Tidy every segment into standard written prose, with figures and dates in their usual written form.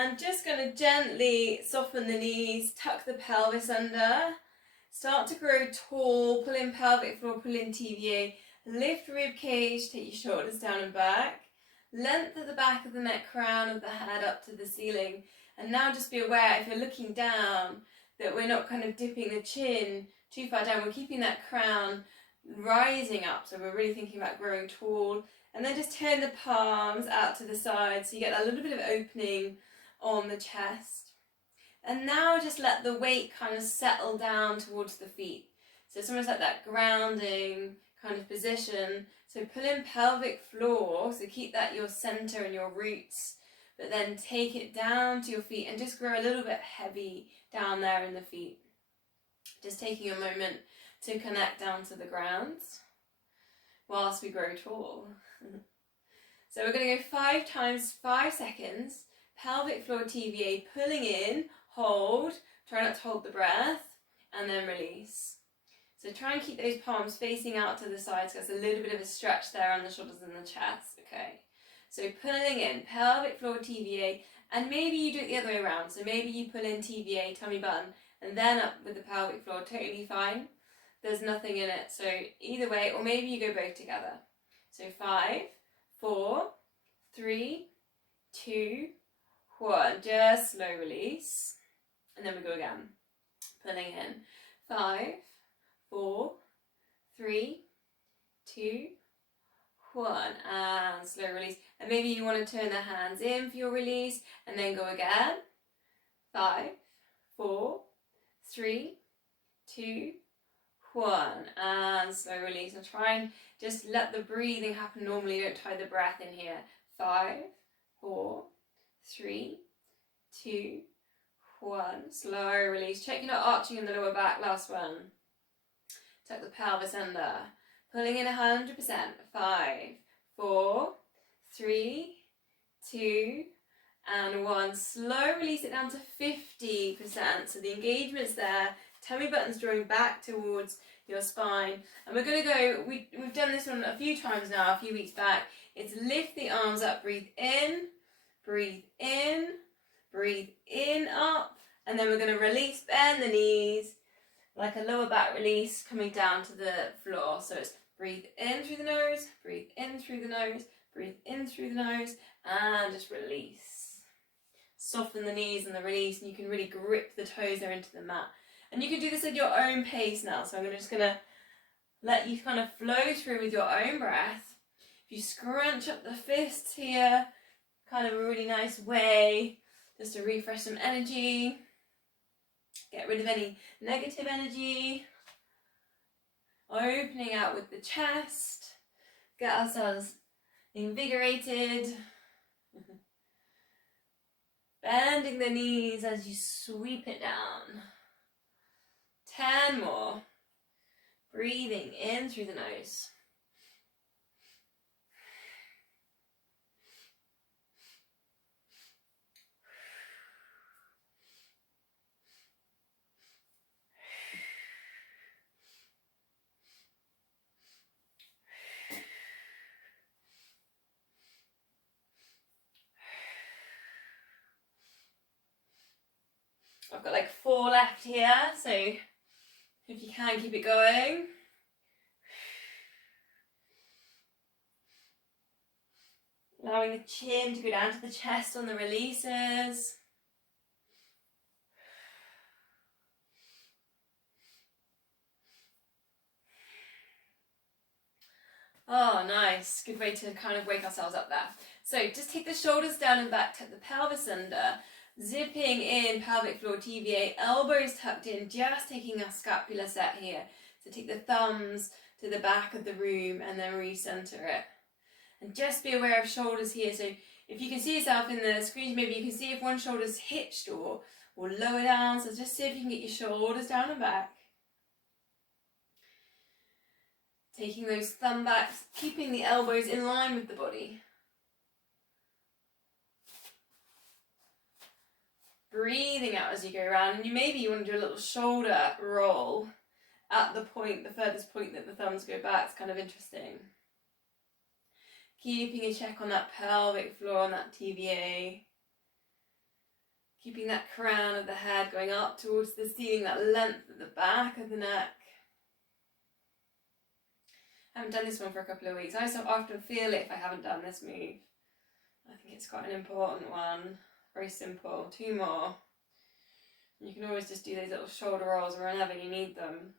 And just going to gently soften the knees, tuck the pelvis under, start to grow tall, pull in pelvic floor, pull in TVA, lift rib cage, take your shoulders down and back, length at the back of the neck, crown of the head up to the ceiling. And now just be aware if you're looking down that we're not kind of dipping the chin too far down, we're keeping that crown rising up, so we're really thinking about growing tall. And then just turn the palms out to the side so you get a little bit of opening on the chest. And now just let the weight kind of settle down towards the feet. So it's almost like that grounding kind of position. So pull in pelvic floor, so keep that your center and your roots, but then take it down to your feet and just grow a little bit heavy down there in the feet. Just taking a moment to connect down to the ground whilst we grow tall. So we're going to go 5 times 5 seconds. Pelvic floor TVA, pulling in, hold, try not to hold the breath, and then release. So try and keep those palms facing out to the sides, because there's a little bit of a stretch there on the shoulders and the chest, okay? So pulling in, pelvic floor TVA, and maybe you do it the other way around. So maybe you pull in TVA, tummy button, and then up with the pelvic floor, totally fine. There's nothing in it, so either way, or maybe you go both together. So 5, 4, 3, 2, 1, just slow release, and then we go again, pulling in, 5, 4, 3, 2, 1, and slow release. And maybe you want to turn the hands in for your release, and then go again, 5, 4, 3, 2, 1, and slow release. And try and just let the breathing happen normally, don't tie the breath in here, 5, 4, 3, 2, 1, slow release. Check you're not arching in the lower back, last one. Tuck the pelvis under, pulling in 100%, 5, 4, 3, 2, and 1. Slow release it down to 50%, so the engagement's there, tummy button's drawing back towards your spine. And we're going to go, we've done this one a few times now, a few weeks back. It's lift the arms up, breathe in, breathe in, breathe in, up, and then we're going to release, bend the knees, like a lower back release coming down to the floor. So it's breathe in through the nose, breathe in through the nose, breathe in through the nose, and just release. Soften the knees and the release, and you can really grip the toes there into the mat. And you can do this at your own pace now, so I'm just going to let you kind of flow through with your own breath. If you scrunch up the fists here, kind of a really nice way, just to refresh some energy, get rid of any negative energy, opening out with the chest, get ourselves invigorated, bending the knees as you sweep it down. 10 more, breathing in through the nose. I've got like 4 left here, so if you can, keep it going. Allowing the chin to go down to the chest on the releases. Oh, nice. Good way to kind of wake ourselves up there. So just take the shoulders down and back, tuck the pelvis under, zipping in pelvic floor TVA, elbows tucked in, just taking a scapular set here. So take the thumbs to the back of the room and then recenter it. And just be aware of shoulders here. So if you can see yourself in the screen, maybe you can see if one shoulder's hitched or lower down. So just see if you can get your shoulders down and back. Taking those thumb backs, keeping the elbows in line with the body. Breathing out as you go around, and maybe you want to do a little shoulder roll at the point, the furthest point that the thumbs go back. It's kind of interesting. Keeping a check on that pelvic floor, on that TVA. Keeping that crown of the head going up towards the ceiling, that length at the back of the neck. I haven't done this one for a couple of weeks. I so often feel it if I haven't done this move. I think it's quite an important one. Very simple. 2 more. You can always just do those little shoulder rolls whenever you need them.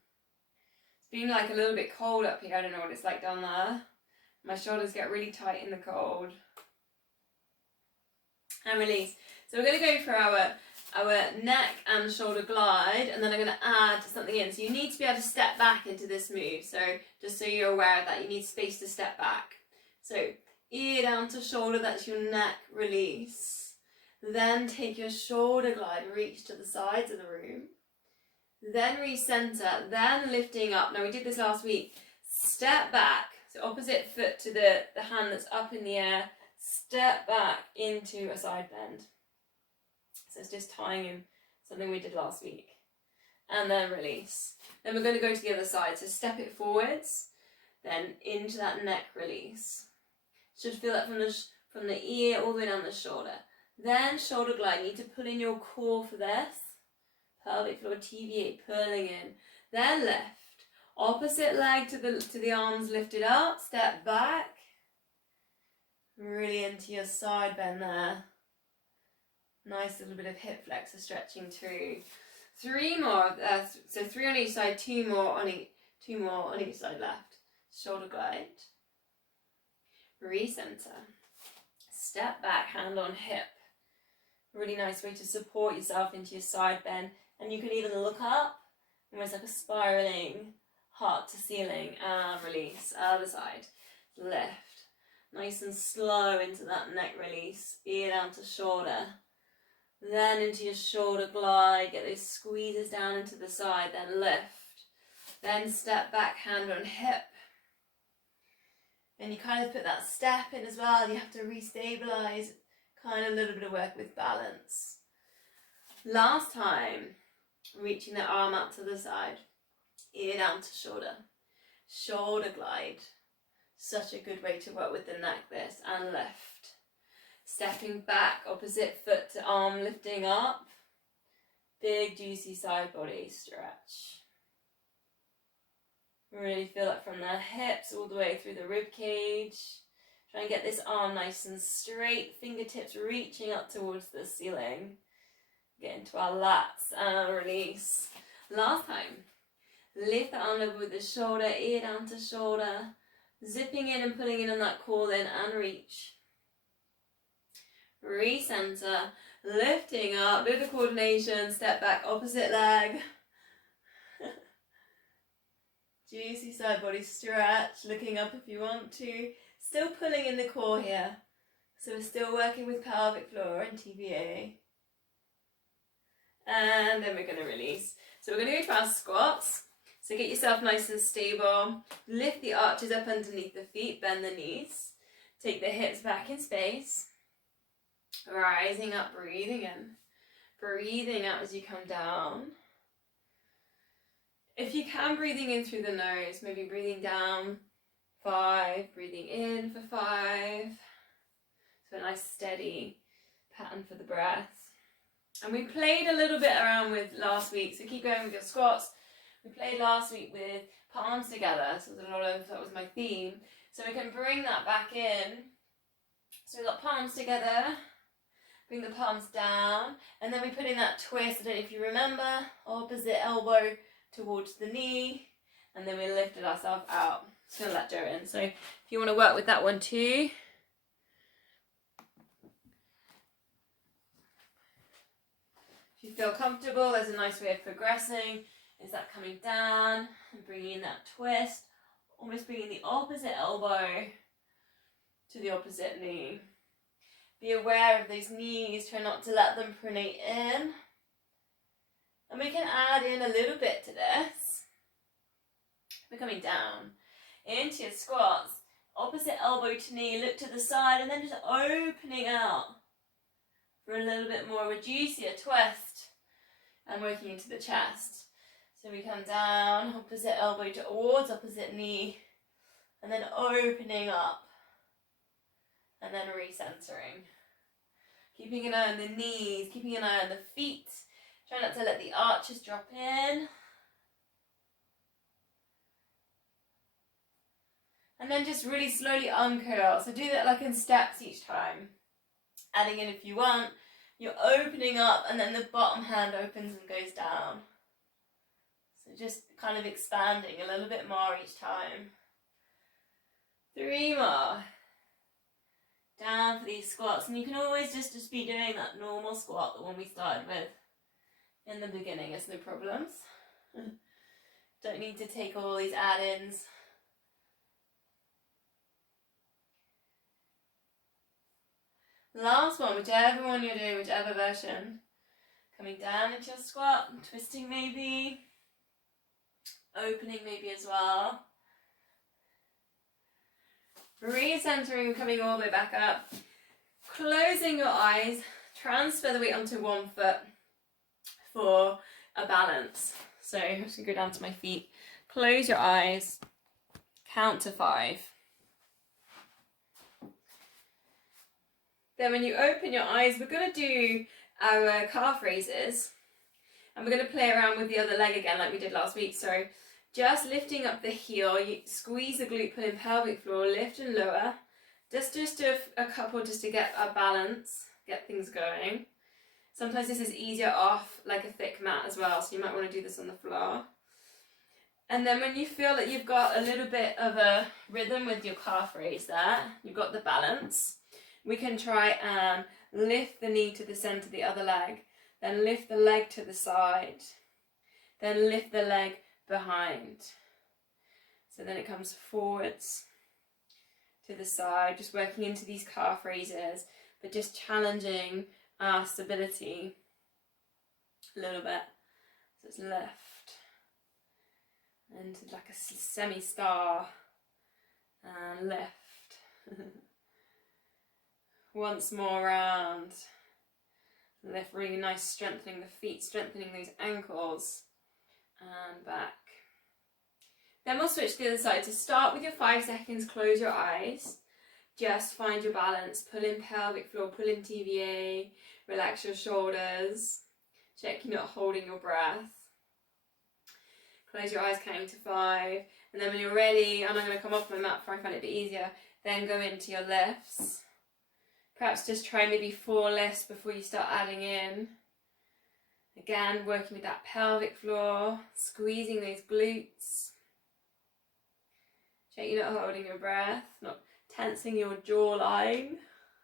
It's been like a little bit cold up here. I don't know what it's like down there. My shoulders get really tight in the cold. And release. So we're going to go for our neck and shoulder glide, and then I'm going to add something in. So you need to be able to step back into this move. So just so you're aware of that, you need space to step back. So ear down to shoulder, that's your neck release. Then take your shoulder glide, reach to the sides of the room. Then recenter, then lifting up. Now we did this last week. Step back, so opposite foot to the hand that's up in the air. Step back into a side bend. So it's just tying in something we did last week. And then release. Then we're going to go to the other side. So step it forwards, then into that neck release. Should feel that from the ear all the way down the shoulder. Then shoulder glide. You need to pull in your core for this. Pelvic floor TVA, pulling in. Then lift. Opposite leg to the arms lifted up. Step back. Really into your side bend there. Nice little bit of hip flexor stretching through. 3 more. So 3 on each side. 2 more on each side left. Shoulder glide. Recenter. Step back, hand on hip. Really nice way to support yourself into your side bend. And you can even look up, almost like a spiraling heart to ceiling. And release. Other side. Lift. Nice and slow into that neck release. Ear down to shoulder. Then into your shoulder glide. Get those squeezes down into the side. Then lift. Then step back, hand on hip. And you kind of put that step in as well. You have to restabilize. Kind of a little bit of work with balance. Last time, reaching the arm out to the side. Ear down to shoulder. Shoulder glide. Such a good way to work with the neck this. And lift. Stepping back, opposite foot to arm lifting up. Big juicy side body stretch. Really feel it from the hips all the way through the rib cage. Try and get this arm nice and straight. Fingertips reaching up towards the ceiling. Get into our lats and release. Last time. Lift the arm level with the shoulder, ear down to shoulder. Zipping in and pulling in on that call in and reach. Recenter. Lifting up. Bit of coordination. Step back, opposite leg. Juicy side body stretch, looking up if you want to. Still pulling in the core here. So we're still working with pelvic floor and TVA. And then we're going to release. So we're going to go to our squats. So get yourself nice and stable. Lift the arches up underneath the feet, bend the knees. Take the hips back in space. Rising up, breathing in. Breathing out as you come down. If you can, breathing in through the nose, maybe breathing down 5, breathing in for 5. So a nice steady pattern for the breath. And we played a little bit around with last week, so keep going with your squats. We played last week with palms together, so there's a lot of, that was my theme. So we can bring that back in. So we've got palms together, bring the palms down, and then we put in that twist, I don't know if you remember, opposite elbow towards the knee, and then we lifted ourselves out. Just gonna let Joe in. So if you want to work with that one too. If you feel comfortable, there's a nice way of progressing. Is that coming down and bringing in that twist, almost bringing the opposite elbow to the opposite knee. Be aware of those knees, try not to let them pronate in. And we can add in a little bit to this. We're coming down into your squats. Opposite elbow to knee, look to the side, and then just opening out for a little bit more of a juicier twist. And working into the chest. So we come down, opposite elbow towards opposite knee, and then opening up. And then recentering. Keeping an eye on the knees, keeping an eye on the feet. Try not to let the arches drop in. And then just really slowly uncurl. So do that like in steps each time. Adding in if you want. You're opening up and then the bottom hand opens and goes down. So just kind of expanding a little bit more each time. 3 more. Down for these squats. And you can always just be doing that normal squat, the one we started with in the beginning. It's no problems. Don't need to take all these add-ins. Last one, whichever one you're doing, whichever version. Coming down into your squat, twisting maybe, opening maybe as well. Recentering, coming all the way back up. Closing your eyes, transfer the weight onto one foot for a balance. So I'm just going to go down to my feet. Close your eyes, count to 5. Then when you open your eyes, we're going to do our calf raises. And we're going to play around with the other leg again like we did last week. So just lifting up the heel, you squeeze the glute, pull in pelvic floor, lift and lower. Just do a couple just to get a balance, get things going. Sometimes this is easier off like a thick mat as well, so you might want to do this on the floor. And then when you feel that you've got a little bit of a rhythm with your calf raise there, you've got the balance, we can try and lift the knee to the center of the other leg, then lift the leg to the side, then lift the leg behind. So then it comes forwards to the side, just working into these calf raises, but just challenging our stability a little bit. So it's left into like a semi-star and left. Once more round. Lift, really nice, strengthening the feet, strengthening those ankles. And back. Then we'll switch to the other side. To start with your 5 seconds, close your eyes. Just find your balance. Pull in pelvic floor, pull in TVA. Relax your shoulders. Check you're not holding your breath. Close your eyes, counting to 5. And then when you're ready, and I'm going to come off my mat before I find it a bit easier, then go into your lifts. Perhaps just try maybe 4 lifts before you start adding in. Again, working with that pelvic floor, squeezing those glutes. Check you're not holding your breath, not tensing your jawline.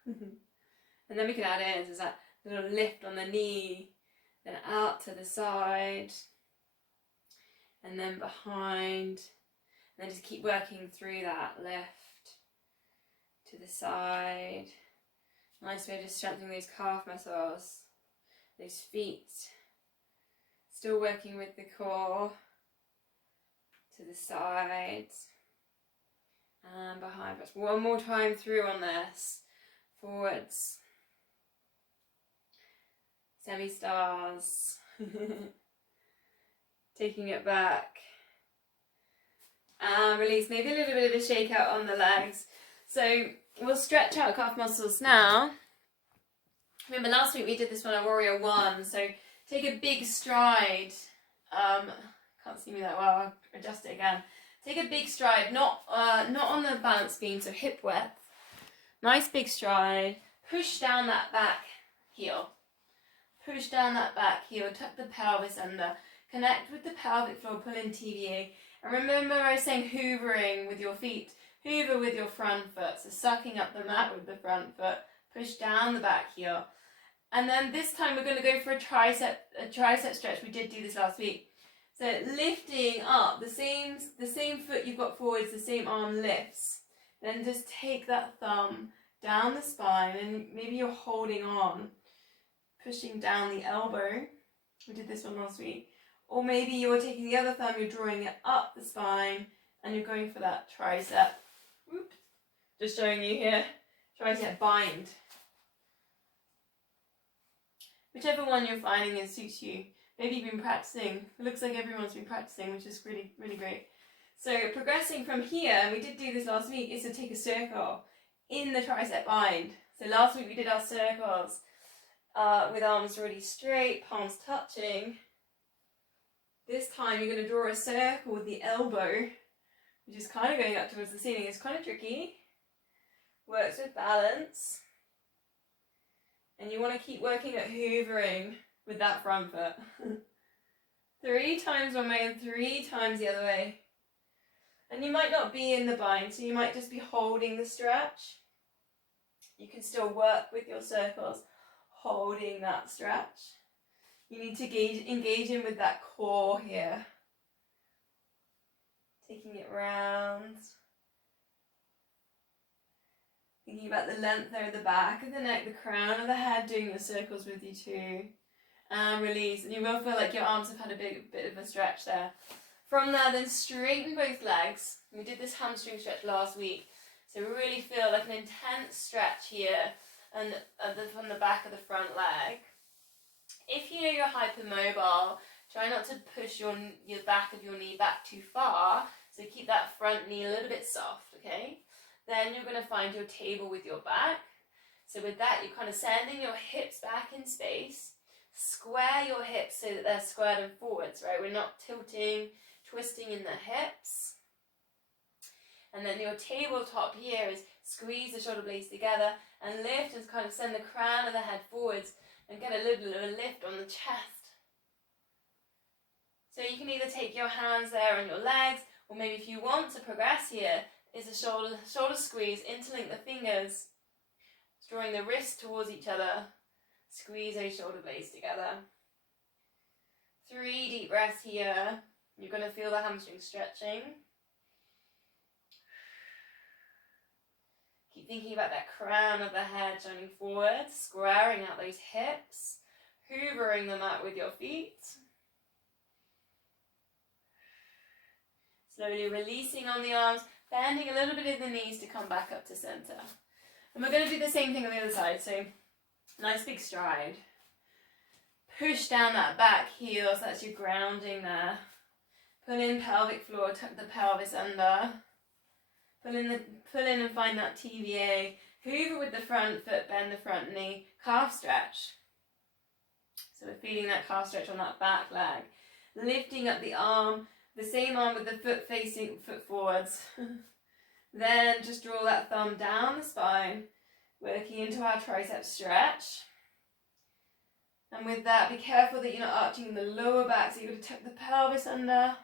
And then we can add in, so there's that little lift on the knee, then out to the side, and then behind. And then just keep working through that lift to the side. Nice way of just strengthening those calf muscles, those feet. Still working with the core to the sides and behind. But one more time through on this. Forwards. Semi-stars. Taking it back. And release. Maybe a little bit of a shake out on the legs. So we'll stretch out calf muscles now. Remember last week we did this one on Warrior 1, so take a big stride. Can't see me that well, I'll adjust it again. Take a big stride, not on the balance beam, so hip width. Nice big stride. Push down that back heel. Push down that back heel, tuck the pelvis under. Connect with the pelvic floor, pull in TVA. And remember I was saying hoovering with your feet. Hoover with your front foot, so sucking up the mat with the front foot. Push down the back heel. And then this time we're going to go for a tricep stretch. We did do this last week. So lifting up, the same foot you've got forwards, the same arm lifts. Then just take that thumb down the spine, and maybe you're holding on, pushing down the elbow. We did this one last week. Or maybe you're taking the other thumb, you're drawing it up the spine, and you're going for that tricep. Oops. Just showing you here. Tricep bind. Whichever one you're finding suits you. Maybe you've been practicing. It looks like everyone's been practicing, which is really, really great. So progressing from here, we did do this last week, is to take a circle in the tricep bind. So last week we did our circles. with arms really straight, palms touching. This time you're going to draw a circle with the elbow, which is kind of going up towards the ceiling. It's kind of tricky. Works with balance. And you want to keep working at hoovering with that front foot. 3 times one way and 3 times the other way. And you might not be in the bind, so you might just be holding the stretch. You can still work with your circles, holding that stretch. You need to engage in with that core here. Taking it round. Thinking about the length there at the back of the neck, the crown of the head, doing your circles with you too. And release. And you will feel like your arms have had a bit of a stretch there. From there, then straighten both legs. We did this hamstring stretch last week. So really feel like an intense stretch here and from the back of the front leg. If you know you're hypermobile, try not to push your back of your knee back too far. So keep that front knee a little bit soft, okay? Then you're going to find your table with your back. So with that, you're kind of sending your hips back in space. Square your hips so that they're squared and forwards, right? We're not tilting, twisting in the hips. And then your tabletop here is squeeze the shoulder blades together and lift and kind of send the crown of the head forwards and get a little bit of a lift on the chest. So you can either take your hands there on your legs, or maybe if you want to progress here, is a shoulder squeeze, interlink the fingers, drawing the wrists towards each other, squeeze those shoulder blades together. 3 deep breaths here. You're going to feel the hamstring stretching. Keep thinking about that crown of the head shining forward, squaring out those hips, hoovering them out with your feet. Slowly releasing on the arms, bending a little bit in the knees to come back up to center. And we're going to do the same thing on the other side, so nice big stride. Push down that back heel, so that's your grounding there. Pull in pelvic floor, tuck the pelvis under. Pull in and find that TVA. Hoover with the front foot, bend the front knee, calf stretch. So we're feeling that calf stretch on that back leg. Lifting up the arm, the same arm with the foot forwards. Then just draw that thumb down the spine, working into our tricep stretch. And with that, be careful that you're not arching the lower back, so you're going to tuck the pelvis under.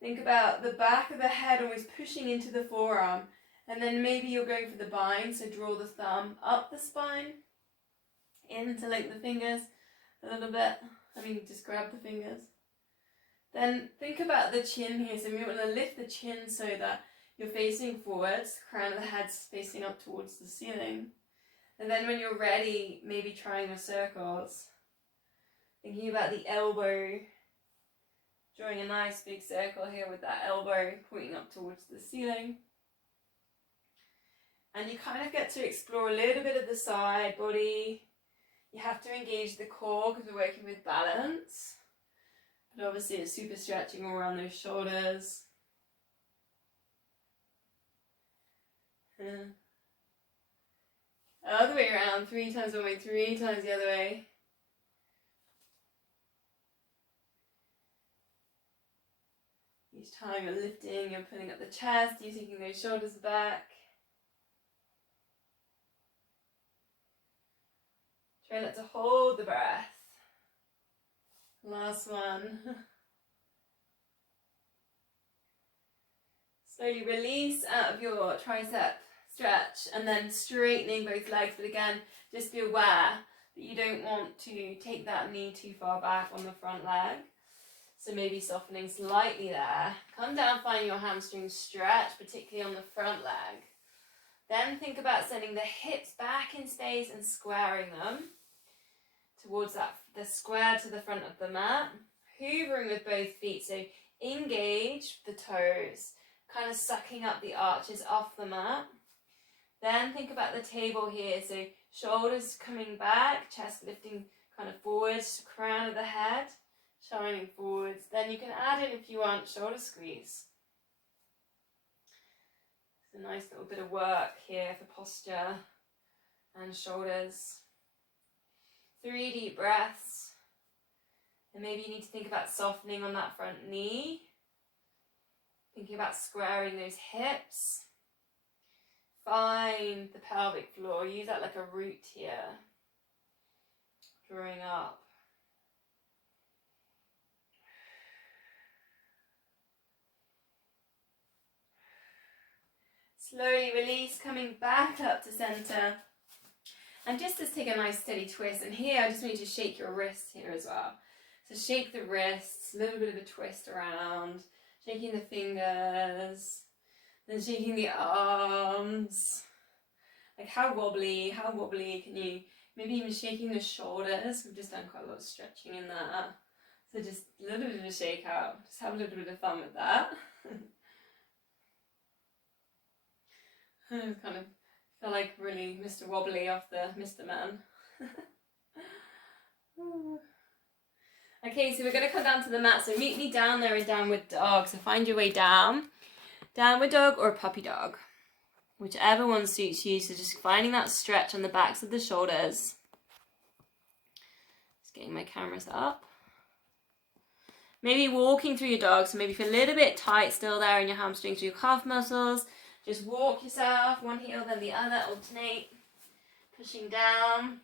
Think about the back of the head always pushing into the forearm. And then maybe you're going for the bind, so draw the thumb up the spine. Interlink the fingers a little bit. Just grab the fingers. Then think about the chin here. So we want to lift the chin so that you're facing forwards, the crown of the head's facing up towards the ceiling. And then when you're ready, maybe trying your circles. Thinking about the elbow, drawing a nice big circle here with that elbow pointing up towards the ceiling. And you kind of get to explore a little bit of the side body. You have to engage the core because we're working with balance. But obviously it's super stretching all around those shoulders. Other way around, 3 times one way, 3 times the other way. Each time you're lifting, you're pulling up the chest, you're taking those shoulders back. Try not to hold the breath. Last one. Slowly release out of your tricep stretch and then straightening both legs. But again, just be aware that you don't want to take that knee too far back on the front leg. So maybe softening slightly there. Come down, find your hamstring stretch, particularly on the front leg. Then think about sending the hips back in space and squaring them towards the square to the front of the mat. Hoovering with both feet, so engage the toes, kind of sucking up the arches off the mat. Then think about the table here, so shoulders coming back, chest lifting kind of forwards, crown of the head shining forwards. Then you can add in, if you want, shoulder squeeze. It's a nice little bit of work here for posture and shoulders. 3 deep breaths. And maybe you need to think about softening on that front knee. Thinking about squaring those hips. Find the pelvic floor. Use that like a root here. Drawing up. Slowly release, coming back up to center. And just take a nice steady twist. And here I just want you to shake your wrists here as well. So shake the wrists, a little bit of a twist around. Shaking the fingers. Then shaking the arms. Like how wobbly can you, maybe even shaking the shoulders. We've just done quite a lot of stretching in that. So just a little bit of a shake out. Just have a little bit of fun with that. I kind of feel like really Mr. Wobbly off the Mr. Man. Okay, so we're going to come down to the mat. So meet me down there in downward dog. So find your way down. Downward dog or a puppy dog. Whichever one suits you. So just finding that stretch on the backs of the shoulders. Just getting my cameras up. Maybe walking through your dog. So maybe feel a little bit tight still there in your hamstrings, your calf muscles. Just walk yourself, one heel then the other, alternate, pushing down.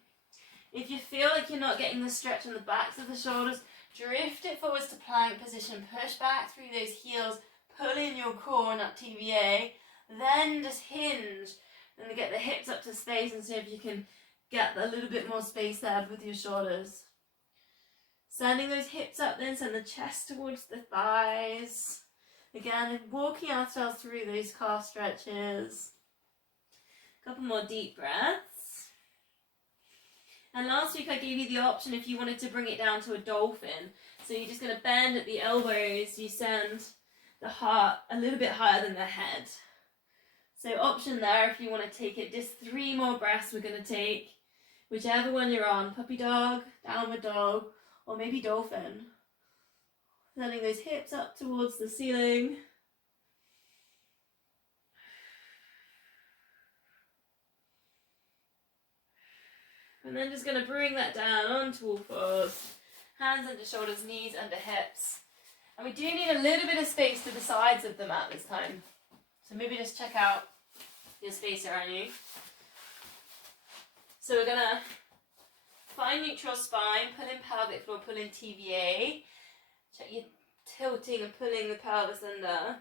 If you feel like you're not getting the stretch on the backs of the shoulders, drift it forwards to plank position, push back through those heels, pull in your core and up TVA, then just hinge and get the hips up to space and see if you can get a little bit more space there with your shoulders. Sending those hips up then, send the chest towards the thighs. Again, walking ourselves through those calf stretches. A couple more deep breaths. And last week I gave you the option if you wanted to bring it down to a dolphin. So you're just going to bend at the elbows. You send the heart a little bit higher than the head. So option there if you want to take it. Just 3 more breaths we're going to take. Whichever one you're on. Puppy dog, downward dog, or maybe dolphin. Sending those hips up towards the ceiling. And then just going to bring that down onto all fours. Hands under shoulders, knees under hips. And we do need a little bit of space to the sides of the mat this time. So maybe just check out your space around you. So we're going to find neutral spine, pull in pelvic floor, pull in TVA. Check your tilting and pulling the pelvis under.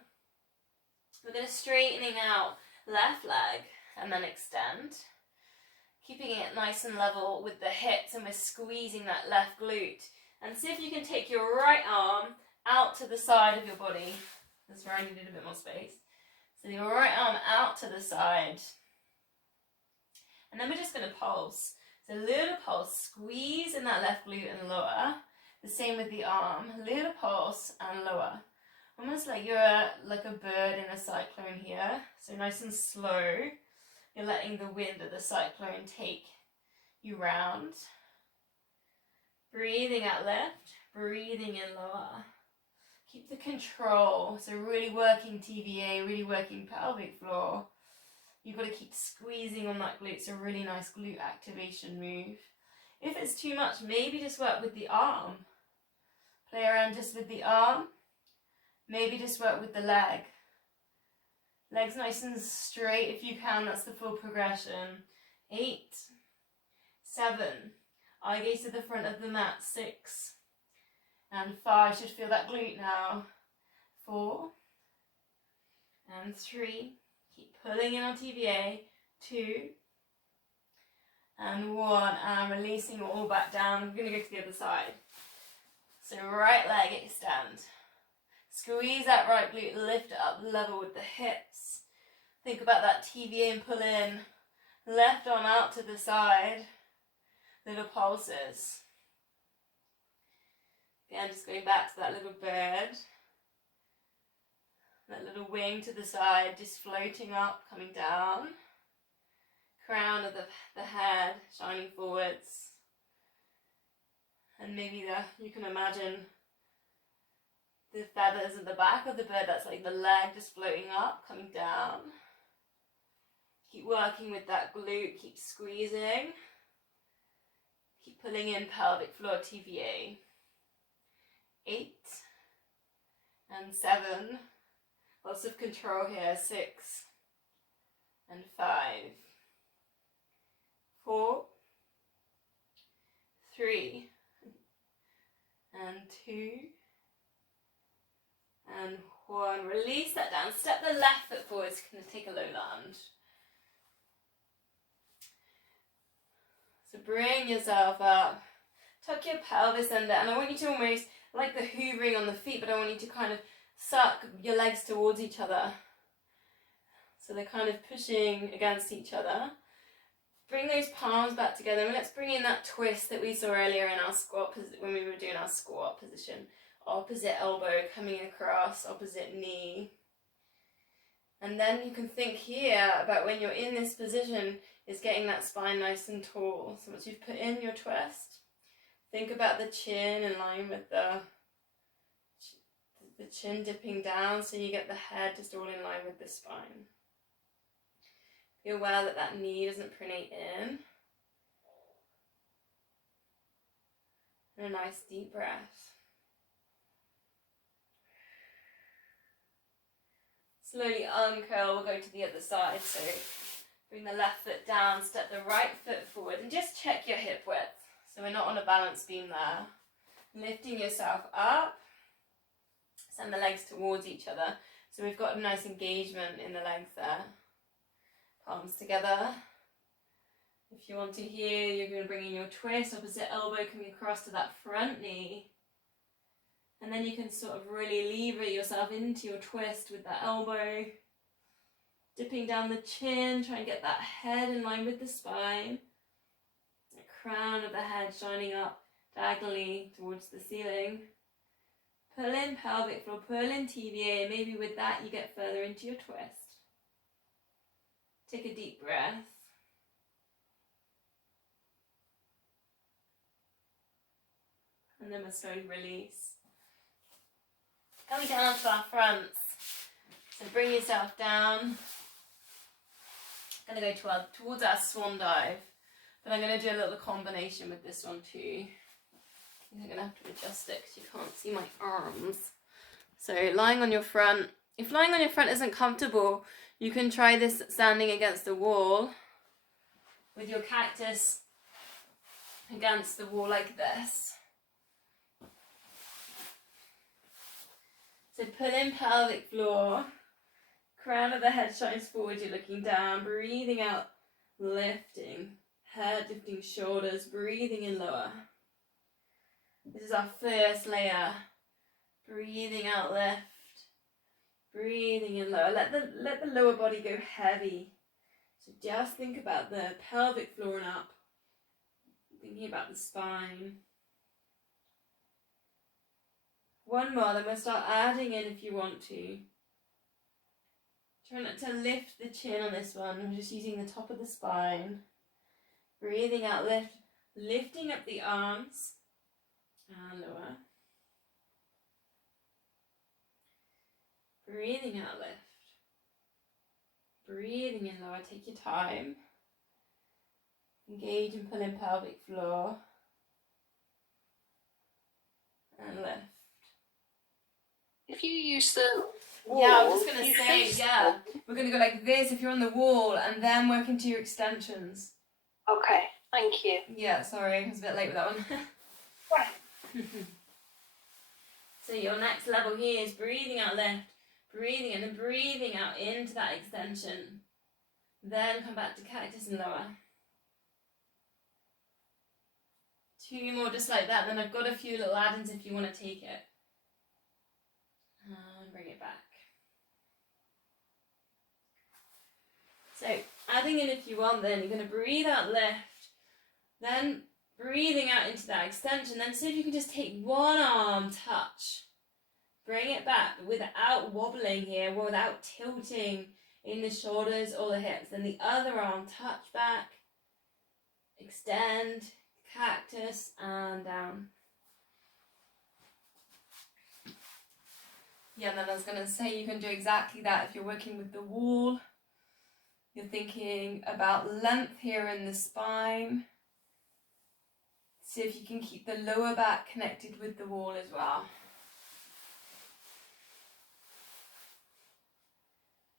We're going to straightening out left leg and then extend. Keeping it nice and level with the hips, and we're squeezing that left glute. And see if you can take your right arm out to the side of your body. That's where I needed a bit more space. So your right arm out to the side. And then we're just going to pulse. So a little pulse, squeeze in that left glute and lower. The same with the arm, little pulse and lower. Almost like you're like a bird in a cyclone here. So nice and slow. You're letting the wind of the cyclone take you round. Breathing out left, breathing in lower. Keep the control. So really working TVA, really working pelvic floor. You've got to keep squeezing on that glute. It's a really nice glute activation move. If it's too much, maybe just work with the arm. Play around just with the arm. Maybe just work with the leg. Legs nice and straight if you can. That's the full progression. 8, 7. Eye gaze to the front of the mat. 6. And 5. Should feel that glute now. 4. And 3. Keep pulling in on TVA. 2. And 1. And releasing all back down. We're going to go to the other side. So right leg extend. Squeeze that right glute, lift it up level with the hips. Think about that TVA and pull in. Left arm out to the side. Little pulses. Again, just going back to that little bird. That little wing to the side, just floating up, coming down. Crown of the head, shining forwards. And maybe you can imagine the feathers at the back of the bird. That's like the leg just floating up, coming down. Keep working with that glute, keep squeezing. Keep pulling in pelvic floor TVA. 8 and 7. Lots of control here. 6 and 5. 4, 3 and 2 and 1. Release that down. Step the left foot forward. It's going to take a low lunge. So bring yourself up. Tuck your pelvis under, and I want you to almost, like the hoovering on the feet, but I want you to kind of suck your legs towards each other. So they're kind of pushing against each other. Bring those palms back together, and let's bring in that twist that we saw earlier in our squat, when we were doing our squat position. Opposite elbow coming across, opposite knee. And then you can think here about when you're in this position, is getting that spine nice and tall. So once you've put in your twist, think about the chin in line with the chin dipping down, so you get the head just all in line with the spine. Be aware that that knee doesn't pronate in. And a nice deep breath. Slowly uncurl, we'll go to the other side. So bring the left foot down, step the right foot forward, and just check your hip width. So we're not on a balance beam there. Lifting yourself up. Send the legs towards each other. So we've got a nice engagement in the legs there. Palms together. If you want to here, you're going to bring in your twist, opposite elbow coming across to that front knee. And then you can sort of really lever yourself into your twist with that elbow. Dipping down the chin, try and get that head in line with the spine. The crown of the head shining up diagonally towards the ceiling. Pull in pelvic floor, pull in TVA. Maybe with that you get further into your twist. Take a deep breath. And then we'll slowly release. Coming down to our fronts. So bring yourself down. I'm going to go towards our swan dive. But I'm going to do a little combination with this one too. I'm going to have to adjust it because you can't see my arms. So lying on your front. If lying on your front isn't comfortable, you can try this standing against the wall with your cactus against the wall like this. So pull in pelvic floor, crown of the head shines forward, you're looking down, breathing out, lifting, head lifting shoulders, breathing in lower. This is our first layer. Breathing out, lift, breathing in lower. Let the lower body go heavy. So just think about the pelvic floor and up, thinking about the spine. One more, then we'll start adding in if you want to. Try not to lift the chin on this one. I'm just using the top of the spine. Breathing out, lift, lifting up the arms and lower. Breathing out, lift. Breathing in lower, take your time. Engage and pull in pelvic floor. And lift. If you use the wall, yeah, I was just going to say, yeah, we're going to go like this if you're on the wall and then work into your extensions. Okay, thank you. Yeah, sorry, I was a bit late with that one. So your next level here is breathing out, lift, breathing in and breathing out into that extension. Then come back to cactus and lower. 2 more just like that, then I've got a few little add-ins if you want to take it. And bring it back. So adding in if you want, then you're going to breathe out, lift, then breathing out into that extension, then see if you can just take one arm, touch, bring it back without wobbling here, without tilting in the shoulders or the hips, then the other arm, touch back, extend, cactus and down. Yeah, and then I was going to say you can do exactly that if you're working with the wall. You're thinking about length here in the spine. See if you can keep the lower back connected with the wall as well.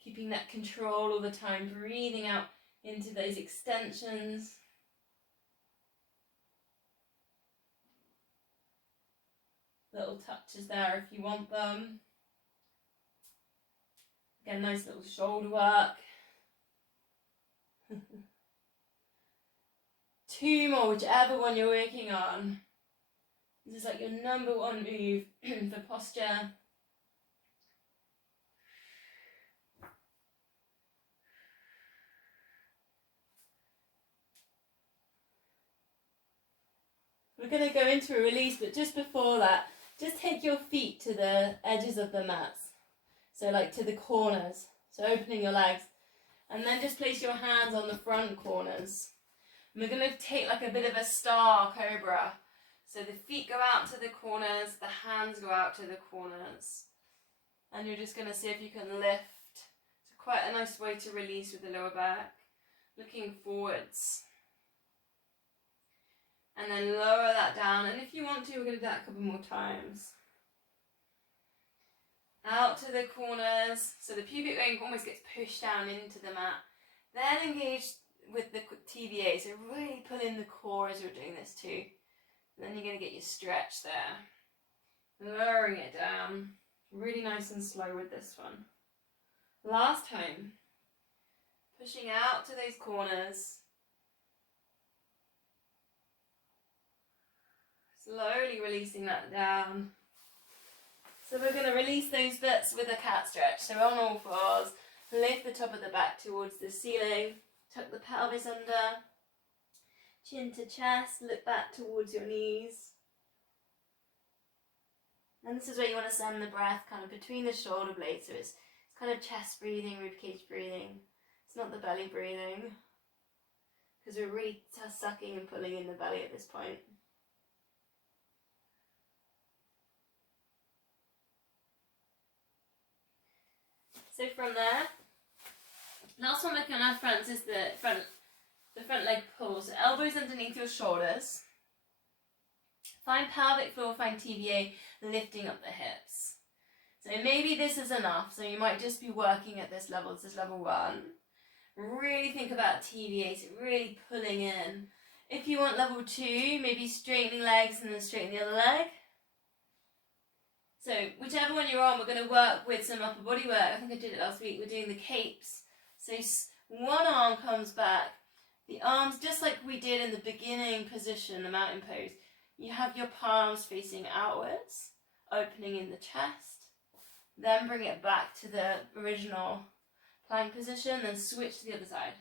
Keeping that control all the time, breathing out into those extensions. Little touches there if you want them. Again, nice little shoulder work. 2 more, whichever one you're working on. This is like your number 1 move for posture. We're going to go into a release, but just before that, just take your feet to the edges of the mats. So like to the corners. So opening your legs. And then just place your hands on the front corners. And we're going to take like a bit of a star cobra. So the feet go out to the corners, the hands go out to the corners. And you're just going to see if you can lift. It's quite a nice way to release with the lower back. Looking forwards. And then lower that down. And if you want to, we're going to do that a couple more times. Out to the corners. So the pubic bone almost gets pushed down into the mat. Then engage with the TVA. So really pull in the core as you're doing this too. And then you're going to get your stretch there. Lowering it down. Really nice and slow with this one. Last time. Pushing out to those corners. Slowly releasing that down. So we're going to release those bits with a cat stretch. So on all fours, lift the top of the back towards the ceiling, tuck the pelvis under, chin to chest, look back towards your knees. And this is where you want to send the breath kind of between the shoulder blades. So it's kind of chest breathing, ribcage breathing. It's not the belly breathing. Because we're really sucking and pulling in the belly at this point. So from there, last one working on our fronts is the front leg pull. So elbows underneath your shoulders. Find pelvic floor, find TVA, lifting up the hips. So maybe this is enough. So you might just be working at this level. This is level 1. Really think about TVA, so really pulling in. If you want level 2, maybe straightening legs and then straighten the other leg. So whichever one you're on, we're going to work with some upper body work. I think I did it last week. We're doing the capes. So one arm comes back. The arms, just like we did in the beginning position, the mountain pose, you have your palms facing outwards, opening in the chest. Then bring it back to the original plank position, then switch to the other side.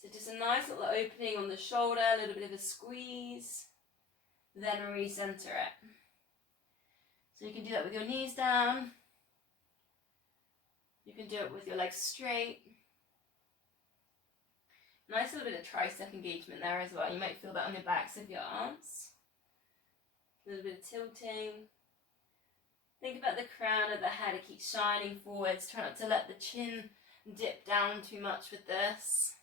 So just a nice little opening on the shoulder, a little bit of a squeeze, then recenter it. So you can do that with your knees down. You can do it with your legs straight. Nice little bit of tricep engagement there as well. You might feel that on the backs of your arms. A little bit of tilting. Think about the crown of the head. It keeps shining forwards. Try not to let the chin dip down too much with this.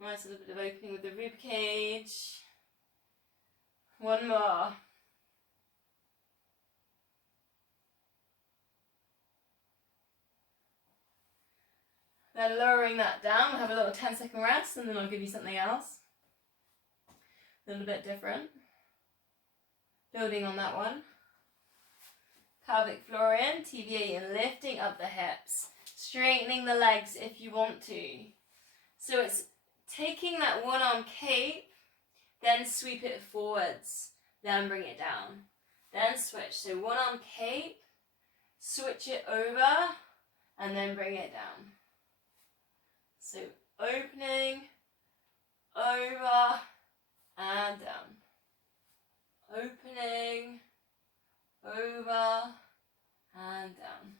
Nice little bit of opening with the rib cage. One more. Then lowering that down, we'll have a little 10-second rest and then I'll give you something else. A little bit different. Building on that one. Pelvic floor in, TVA in, lifting up the hips. Straightening the legs if you want to. So it's taking that one arm cape, then sweep it forwards, then bring it down. Then switch. So one arm cape, switch it over, and then bring it down. So opening, over, and down. Opening, over, and down.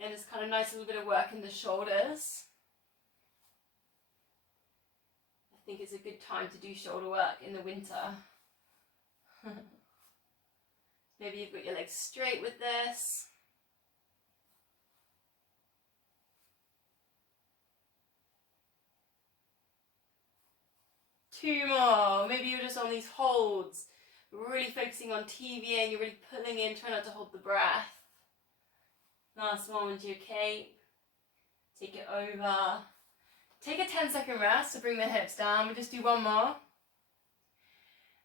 Again, it's kind of nice, a little bit of work in the shoulders. I think it's a good time to do shoulder work in the winter. Maybe you've got your legs straight with this. 2 more. Maybe you're just on these holds, really focusing on TVA and you're really pulling in, try not to hold the breath. Last one with your cape. Take it over. Take a 10-second rest to bring the hips down. We'll just do one more.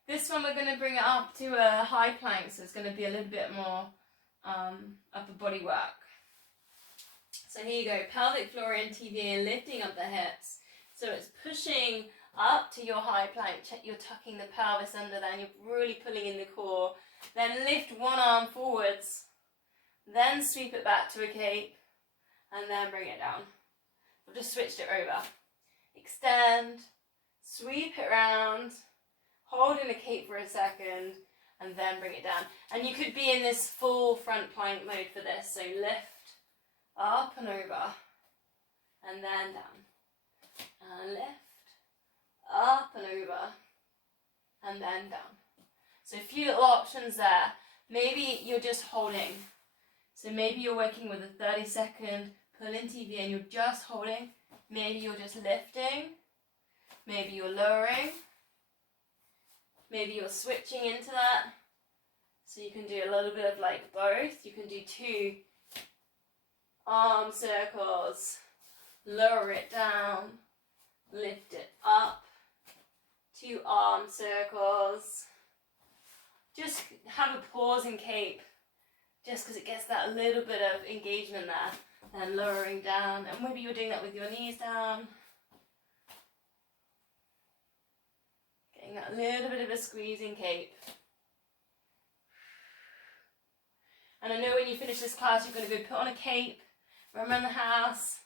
This one we're going to bring it up to a high plank, so it's going to be a little bit more upper body work. So here you go, pelvic floor and TVA, lifting up the hips. So it's pushing up to your high plank, you're tucking the pelvis under there and you're really pulling in the core. Then lift one arm forwards, then sweep it back to a cape, and then bring it down. I've just switched it over. Extend, sweep it round, hold in a cape for a second, and then bring it down. And you could be in this full front plank mode for this. So lift, up and over, and then down. And lift, up and over, and then down. So a few little options there. Maybe you're just holding. So maybe you're working with a 30-second pull in TV and you're just holding. Maybe you're just lifting. Maybe you're lowering. Maybe you're switching into that. So you can do a little bit of like both. You can do 2 arm circles, lower it down, lift it up, 2 arm circles. Just have a pause in cape, just because it gets that little bit of engagement there, and lowering down, and maybe you're doing that with your knees down. Getting that little bit of a squeeze in cape. And I know when you finish this class, you're going to go put on a cape, run around the house.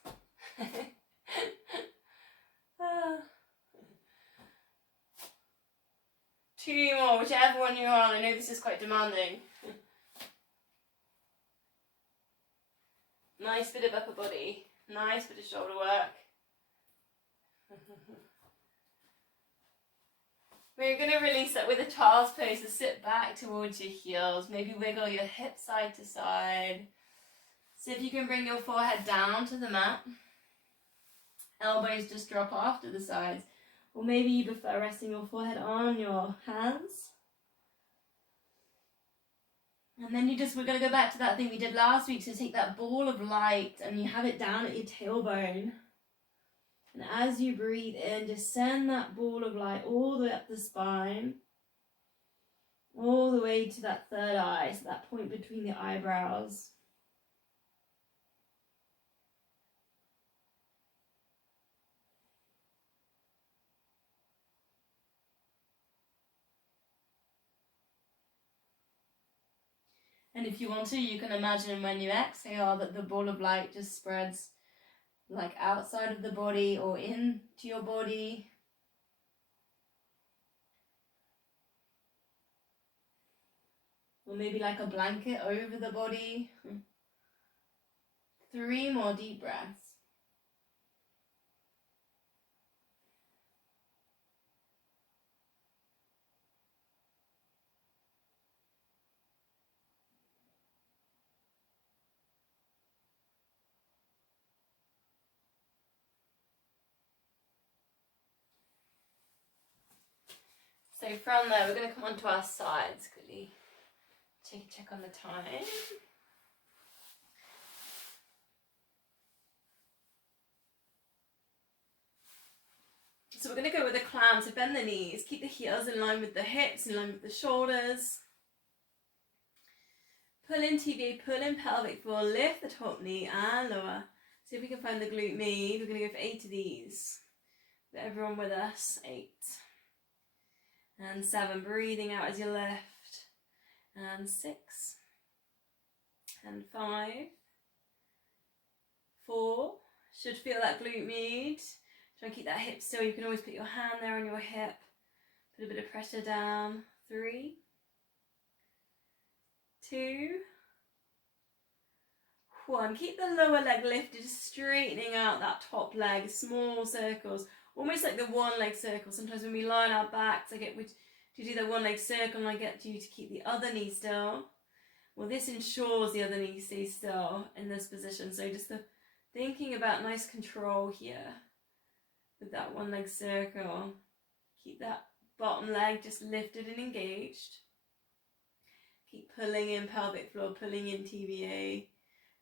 Two more, whichever one you're on. I know this is quite demanding. Nice bit of upper body, nice bit of shoulder work. We're going to release that with a child's pose, so sit back towards your heels, maybe wiggle your hips side to side. See if you can bring your forehead down to the mat. Elbows just drop off to the sides. Or maybe you prefer resting your forehead on your hands. And then we're going to go back to that thing we did last week. So take that ball of light and you have it down at your tailbone. And as you breathe in, just send that ball of light all the way up the spine. All the way to that third eye, so that point between the eyebrows. And if you want to, you can imagine when you exhale that the ball of light just spreads like outside of the body or into your body. Or maybe like a blanket over the body. 3 more deep breaths. So from there, we're going to come onto our sides quickly. Take a check on the time. So we're going to go with the clams. So bend the knees, keep the heels in line with the hips, in line with the shoulders. Pull in TVA, pull in pelvic floor, lift the top knee and lower. See if we can find the glute med. We're going to go for 8 of these. Get everyone with us. 8. And 7, breathing out as you lift. And 6. And 5. 4. Should feel that glute med. Try and keep that hip still. You can always put your hand there on your hip. Put a bit of pressure down. 3. 2. 1. Keep the lower leg lifted, straightening out that top leg. Small circles. Almost like the one leg circle. Sometimes when we lie on our backs, I get to do the one leg circle and I get you to keep the other knee still. Well, this ensures the other knee stays still in this position. So just thinking about nice control here with that one leg circle. Keep that bottom leg just lifted and engaged. Keep pulling in pelvic floor, pulling in TVA.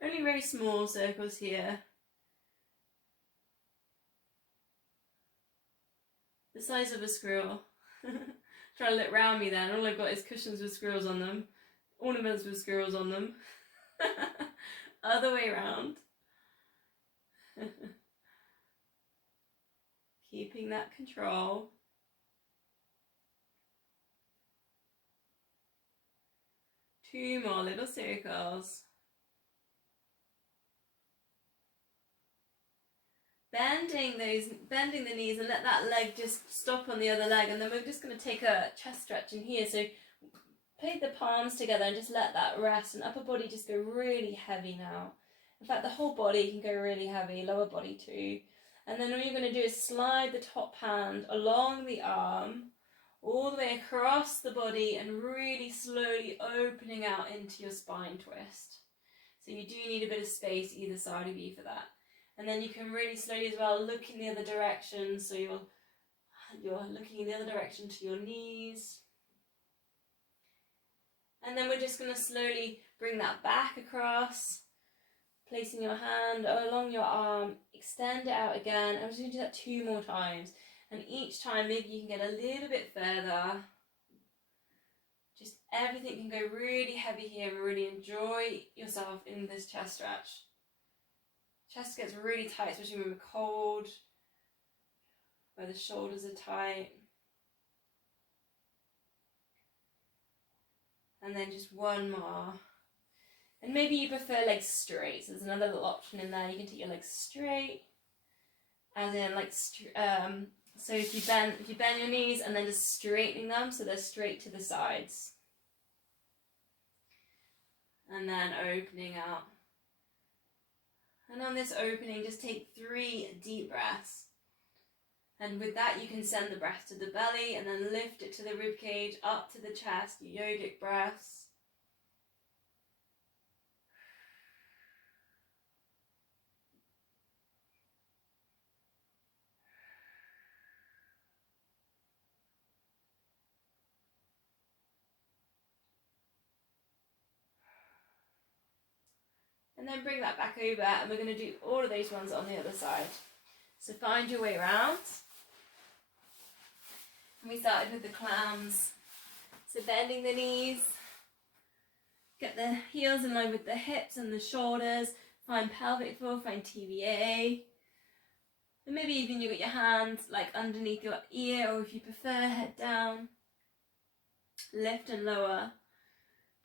Only very small circles here. The size of a squirrel. Trying to look round me then. All I've got is cushions with squirrels on them. Ornaments with squirrels on them. Other way round. Keeping that control. Two more little circles. Bending the knees and let that leg just stop on the other leg, and then we're just going to take a chest stretch in here. So play the palms together and just let that rest, and upper body just go really heavy now. In fact, the whole body can go really heavy, lower body too. And then all you're going to do is slide the top hand along the arm, all the way across the body, and really slowly opening out into your spine twist. So you do need a bit of space either side of you for that. And then you can really slowly as well look in the other direction. So you're looking in the other direction to your knees. And then we're just going to slowly bring that back across, placing your hand along your arm, extend it out again. I'm just going to do that 2 more times. And each time maybe you can get a little bit further. Just everything can go really heavy here, and really enjoy yourself in this chest stretch. Chest gets really tight, especially when we're cold, where the shoulders are tight. And then just 1 more. And maybe you prefer legs straight, so there's another little option in there. You can take your legs straight, as in like, so if you bend your knees and then just straightening them so they're straight to the sides. And then opening out. And on this opening, just take 3 deep breaths. And with that, you can send the breath to the belly and then lift it to the rib cage, up to the chest, yogic breaths. And then bring that back over, and we're going to do all of those ones on the other side. So find your way around. And we started with the clams. So bending the knees, get the heels in line with the hips and the shoulders, find pelvic floor, find TVA. And maybe even you got your hands like underneath your ear, or if you prefer, head down. Lift and lower.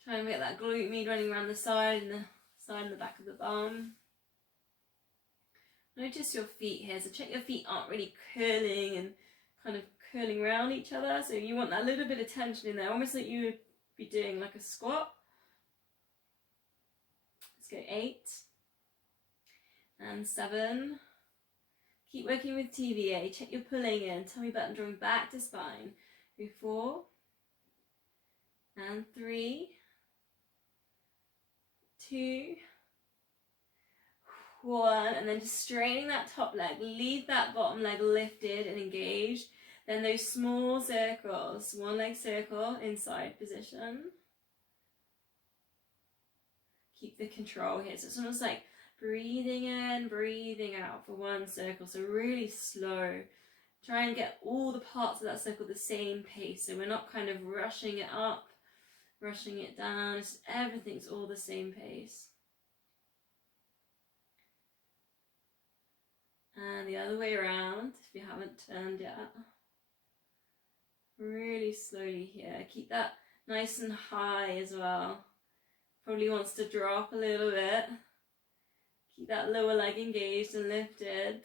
Try and get that glute med running around the side and the back of the bum. Notice your feet here, so check your feet aren't really curling and kind of curling around each other, so you want that little bit of tension in there, almost like you would be doing like a squat. Let's go 8 and 7. Keep working with TVA, check your pulling in, tummy button drawing back to spine. Go 4 and 3, 2, 1, and then just straining that top leg, leave that bottom leg lifted and engaged. Then those small circles, 1 leg circle inside position. Keep the control here, so it's almost like breathing in, breathing out for 1 circle, so really slow. Try and get all the parts of that circle the same pace, so we're not kind of rushing it up, rushing it down, it's, everything's all the same pace. And the other way around, if you haven't turned yet. Really slowly here. Keep that nice and high as well. Probably wants to drop a little bit. Keep that lower leg engaged and lifted.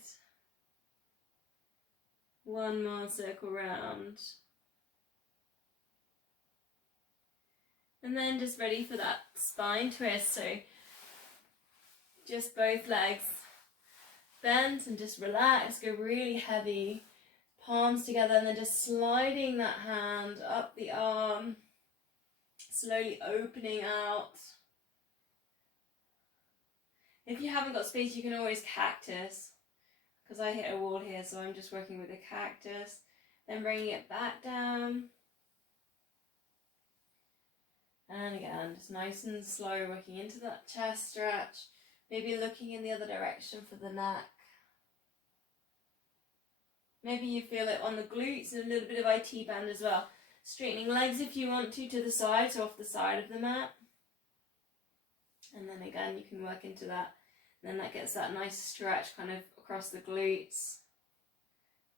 1 more circle round. And then just ready for that spine twist. So just both legs bent and just relax, go really heavy. Palms together, and then just sliding that hand up the arm, slowly opening out. If you haven't got space, you can always cactus, because I hit a wall here, so I'm just working with a cactus. Then bringing it back down. And again, just nice and slow, working into that chest stretch. Maybe looking in the other direction for the neck. Maybe you feel it on the glutes and a little bit of IT band as well. Straightening legs if you want to the side, so off the side of the mat. And then again, you can work into that. And then that gets that nice stretch kind of across the glutes.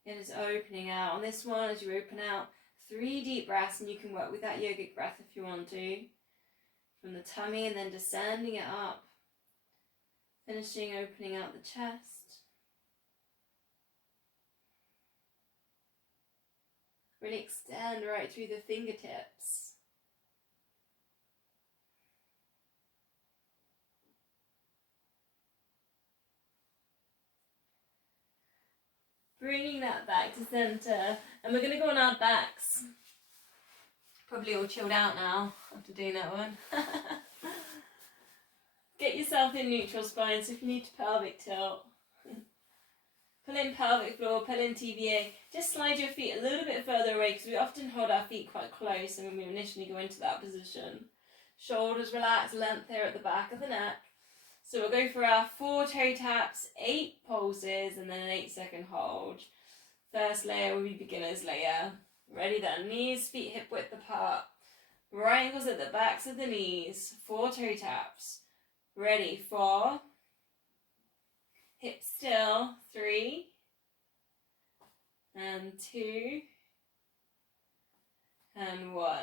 It is opening out. On this one, as you open out, 3 deep breaths, and you can work with that yogic breath if you want to. From the tummy and then descending it up. Finishing opening out the chest. Really extend right through the fingertips. Bringing that back to center, and we're going to go on our backs. Probably all chilled out now after doing that one. Get yourself in neutral spine, so if you need to pelvic tilt. Pull in pelvic floor, pull in TVA. Just slide your feet a little bit further away because we often hold our feet quite close and when we initially go into that position. Shoulders relax, length here at the back of the neck. So we'll go for our 4 toe taps, 8 pulses, and then an 8-second hold. First layer will be beginner's layer. Ready then, knees, feet hip width apart. Right ankles at the backs of the knees, 4 toe taps. Ready, 4. Hips still, 3. And 2. And 1.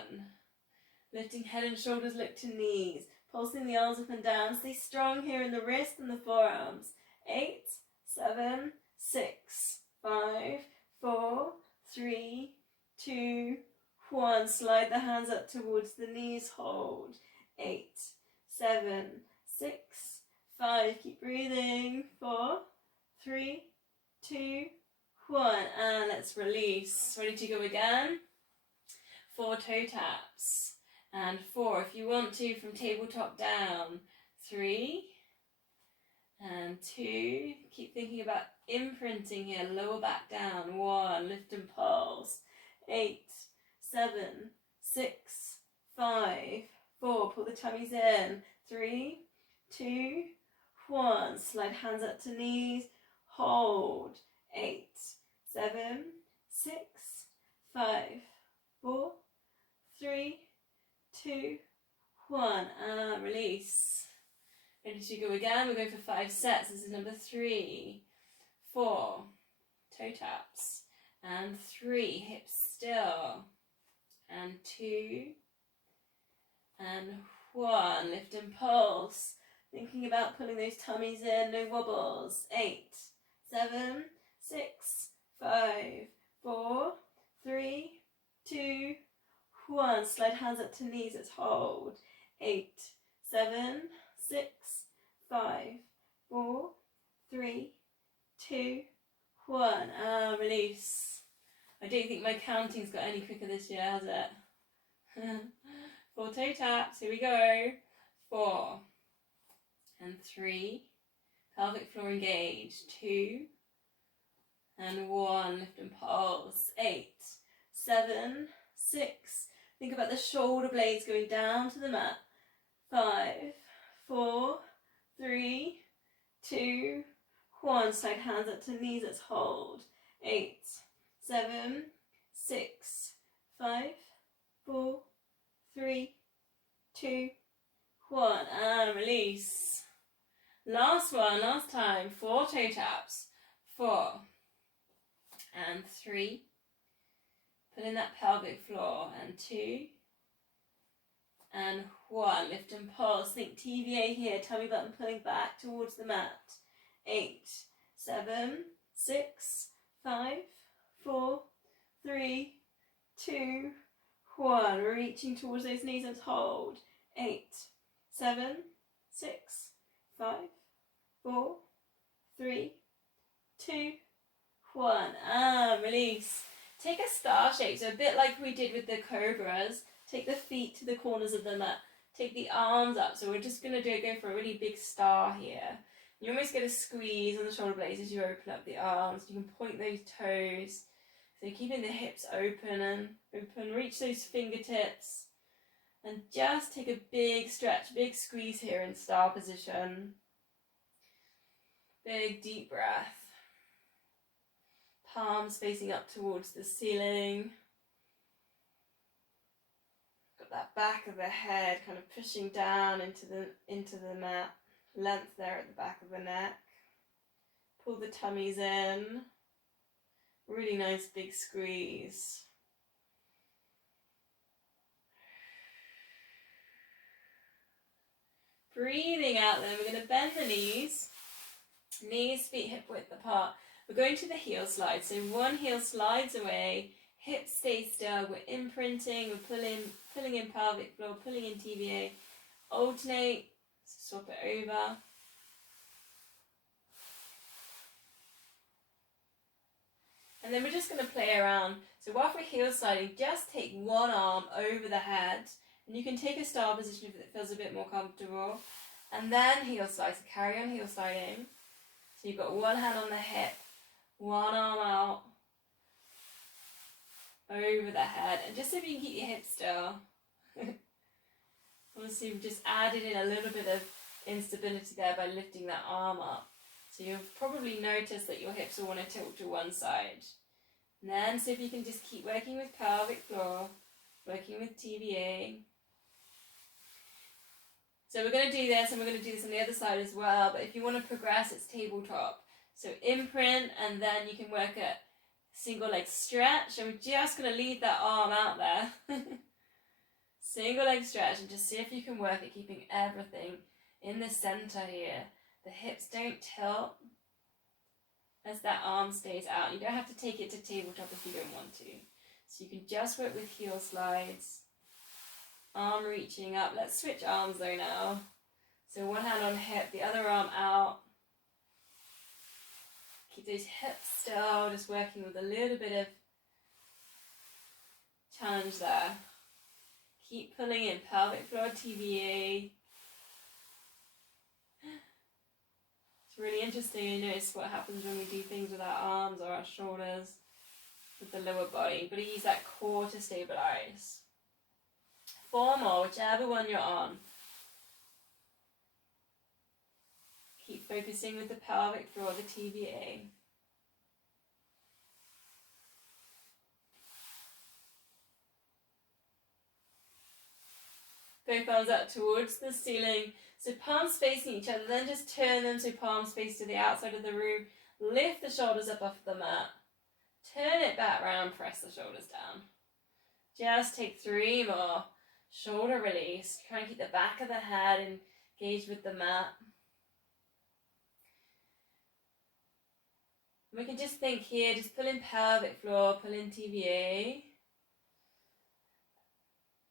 Lifting head and shoulders, look to knees. Pulsing the arms up and down. Stay strong here in the wrist and the forearms. 8, 7, 6, 5, 4, 3, 2, 1. Slide the hands up towards the knees. Hold. 8, 7, 6, 5. Keep breathing. 4, 3, 2, 1. And let's release. Ready to go again. 4 toe taps. And 4, if you want to, from tabletop down. 3 and 2. Keep thinking about imprinting here. Lower back down. 1, lift and pulse. 8, 7, 6, 5, 4. Pull the tummies in. 3, 2, 1. Slide hands up to knees. Hold. 8, 7, 6, 5, 4, 3, 2, 1, and release. Ready to go again. We're going for 5 sets. This is number 3, 4, toe taps, and 3, hips still, and 2, and 1, lift and pulse. Thinking about pulling those tummies in, no wobbles. 8, 7, 6, 5, 4, 3, 2, 1. Slide hands up to knees. Let's hold. 8, 7, 6, 5, 4, 3, 2, 1. And release. I don't think my counting's got any quicker this year, has it? 4 toe taps. Here we go. 4 and 3. Pelvic floor engaged. 2 and 1. Lift and pulse. 8, 7, 6. Think about the shoulder blades going down to the mat. 5, 4, 3, 2, 1. Slide hands up to knees. Let's hold. 8, 7, 6, 5, 4, 3, 2, 1. And release. Last one, last time. 4 toe taps. 4 and 3. Put in that pelvic floor, and 2 and 1. Lift and pulse. Think TVA here. Tummy button pulling back towards the mat. 8, 7, 6, 5, 4, 3, 2, 1. Reaching towards those knees and hold. 8, 7, 6, 5, 4, 3, 2, 1. And release. Take a star shape, so a bit like we did with the cobras. Take the feet to the corners of the mat. Take the arms up. So we're just going to go for a really big star here. You almost get a squeeze on the shoulder blades as you open up the arms. You can point those toes. So keeping the hips open and open, reach those fingertips and just take a big stretch, big squeeze here in star position. Big deep breath. Palms facing up towards the ceiling. Got that back of the head kind of pushing down into the mat. Length there at the back of the neck. Pull the tummies in. Really nice big squeeze. Breathing out then, we're going to bend the knees. Knees, feet hip width apart. We're going to the heel slide. So one heel slides away, hips stay still. We're imprinting, we're pulling in pelvic floor, pulling in TVA. Alternate, swap it over. And then we're just going to play around. So while we're heel sliding, just take one arm over the head. And you can take a star position if it feels a bit more comfortable. And then heel slide. So carry on heel sliding. So you've got one hand on the hip, one arm out, over the head. And just so you can keep your hips still. Obviously we've just added in a little bit of instability there by lifting that arm up. So you'll probably notice that your hips will want to tilt to one side. And then see if you can just keep working with pelvic floor, working with TVA. So we're going to do this, and we're going to do this on the other side as well, but if you want to progress, it's tabletop. So imprint, and then you can work at single leg stretch, and we're just going to leave that arm out there. Single leg stretch, and just see if you can work at keeping everything in the center here. The hips don't tilt as that arm stays out. You don't have to take it to tabletop if you don't want to. So you can just work with heel slides. Arm reaching up. Let's switch arms though now. So one hand on hip, the other arm out. Keep those hips still, just working with a little bit of challenge there. Keep pulling in pelvic floor, TVA. It's really interesting to notice what happens when we do things with our arms or our shoulders, with the lower body. You've got to use that core to stabilize. 4 more, whichever one you're on. Keep focusing with the pelvic floor, the TVA. Both arms up towards the ceiling. So palms facing each other, then just turn them so palms face to the outside of the room. Lift the shoulders up off the mat. Turn it back round, press the shoulders down. Just take 3 more. Shoulder release. Try and keep the back of the head engaged with the mat. We can just think here, just pull in pelvic floor, pull in TVA.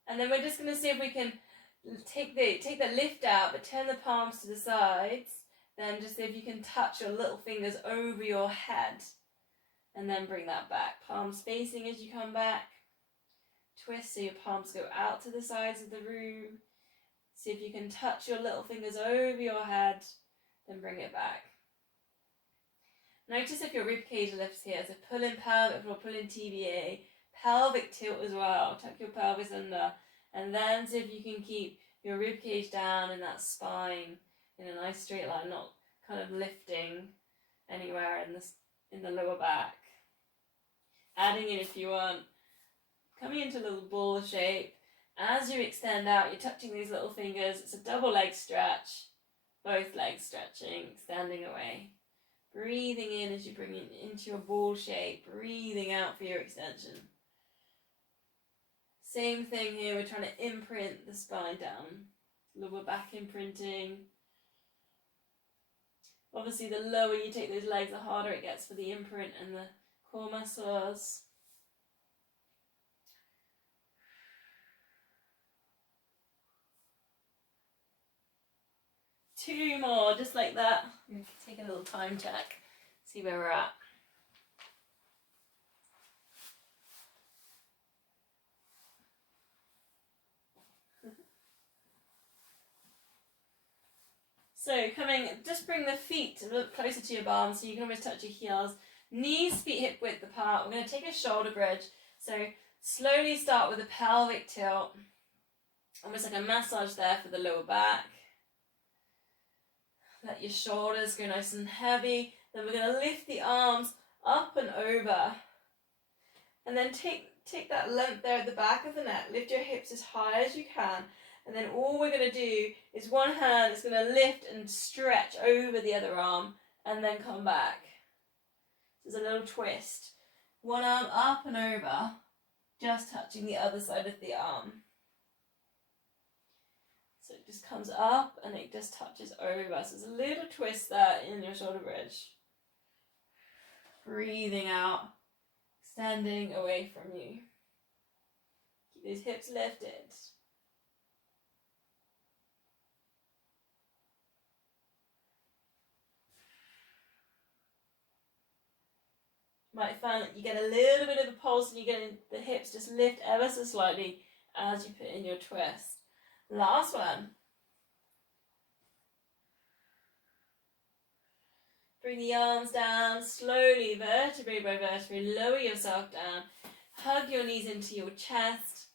And then we're just going to see if we can take the lift out, but turn the palms to the sides. Then just see if you can touch your little fingers over your head. And then bring that back. Palms facing as you come back. Twist so your palms go out to the sides of the room. See if you can touch your little fingers over your head. Then bring it back. Notice if your ribcage lifts here. So pull in pelvic floor, pull in TVA. Pelvic tilt as well. Tuck your pelvis under. And then see if you can keep your ribcage down in that spine in a nice straight line, not kind of lifting anywhere in the lower back. Adding in if you want. Coming into a little ball shape. As you extend out, you're touching these little fingers. It's a double leg stretch. Both legs stretching, extending away. Breathing in as you bring it into your ball shape. Breathing out for your extension. Same thing here, we're trying to imprint the spine down. Lower back imprinting. Obviously the lower you take those legs, the harder it gets for the imprint and the core muscles. Two more, just like that. Take a little time check, see where we're at. So just bring the feet a little closer to your bum so you can always touch your heels. Knees, feet hip width apart. We're going to take a shoulder bridge. So slowly start with a pelvic tilt. Almost like a massage there for the lower back. Let your shoulders go nice and heavy. Then we're going to lift the arms up and over. And then take that length there at the back of the neck. Lift your hips as high as you can. And then all we're going to do is one hand is going to lift and stretch over the other arm. And then come back. There's a little twist. One arm up and over. Just touching the other side of the arm. So it just comes up and it just touches over. So there's a little twist there in your shoulder bridge. Breathing out, extending away from you. Keep those hips lifted. You might find that you get a little bit of a pulse and you get the hips just lift ever so slightly as you put in your twist. Last one. Bring the arms down slowly, vertebrae by vertebrae. Lower yourself down. Hug your knees into your chest.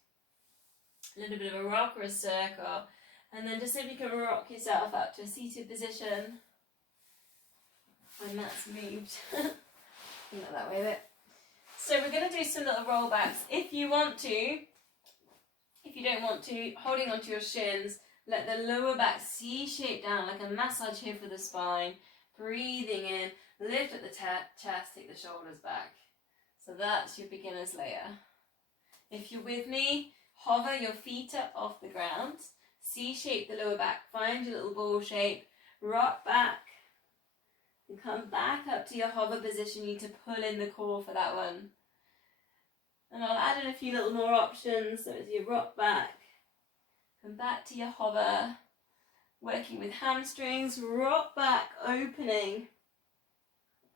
A little bit of a rock or a circle. And then just see if you can rock yourself up to a seated position. When that's moved. Not that way a bit. So we're going to do some little rollbacks. If you want to, if you don't want to, holding onto your shins, let the lower back C-shape down like a massage here for the spine. Breathing in, lift at the chest, take the shoulders back. So that's your beginner's layer. If you're with me, hover your feet up off the ground. C-shape the lower back, find your little ball shape, rock back, and come back up to your hover position. You need to pull in the core for that one. And I'll add in a few little more options. So as you rock back, come back to your hover, working with hamstrings, rock back, opening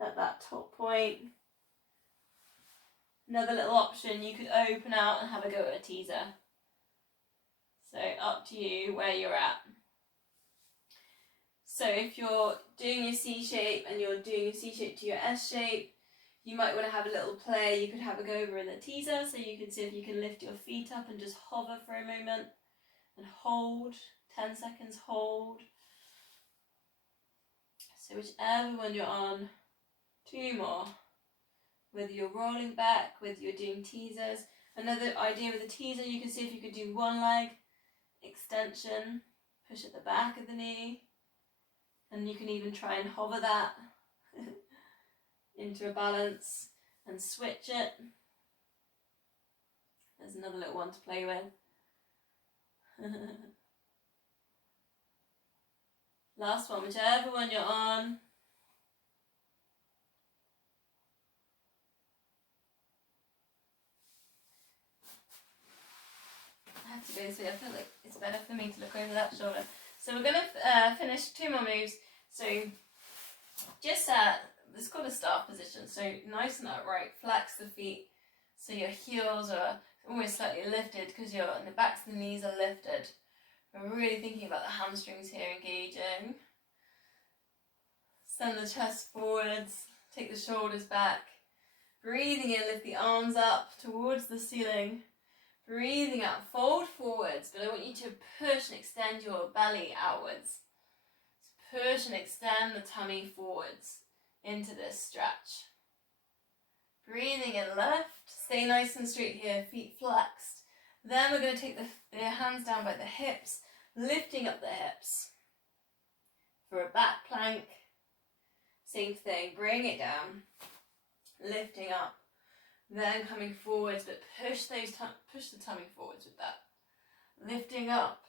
at that top point. Another little option, you could open out and have a go at a teaser. So up to you where you're at. So if you're doing your C shape and you're doing your C shape to your S shape, you might want to have a little play. You could have a go over in the teaser, so you can see if you can lift your feet up and just hover for a moment and hold, 10 seconds hold. So whichever one you're on, 2 more. Whether you're rolling back, whether you're doing teasers. Another idea with a teaser, you can see if you could do one leg extension, push at the back of the knee, and you can even try and hover that into a balance and switch it. There's another little one to play with. Last one, whichever one you're on. I have to go this way. I feel like it's better for me to look over that shoulder. So we're going to finish 2 more moves. So just it's called a staff position. So nice and upright. Flex the feet so your heels are almost slightly lifted because the backs of the knees are lifted. We're really thinking about the hamstrings here engaging. Send the chest forwards. Take the shoulders back. Breathing in, lift the arms up towards the ceiling. Breathing out, fold forwards, but I want you to push and extend your belly outwards. So push and extend the tummy forwards into this stretch. Breathing in, lift, stay nice and straight here, feet flexed. Then we're going to take the hands down by the hips, lifting up the hips. For a back plank, same thing, bring it down, lifting up. Then coming forwards, but push the tummy forwards with that. Lifting up,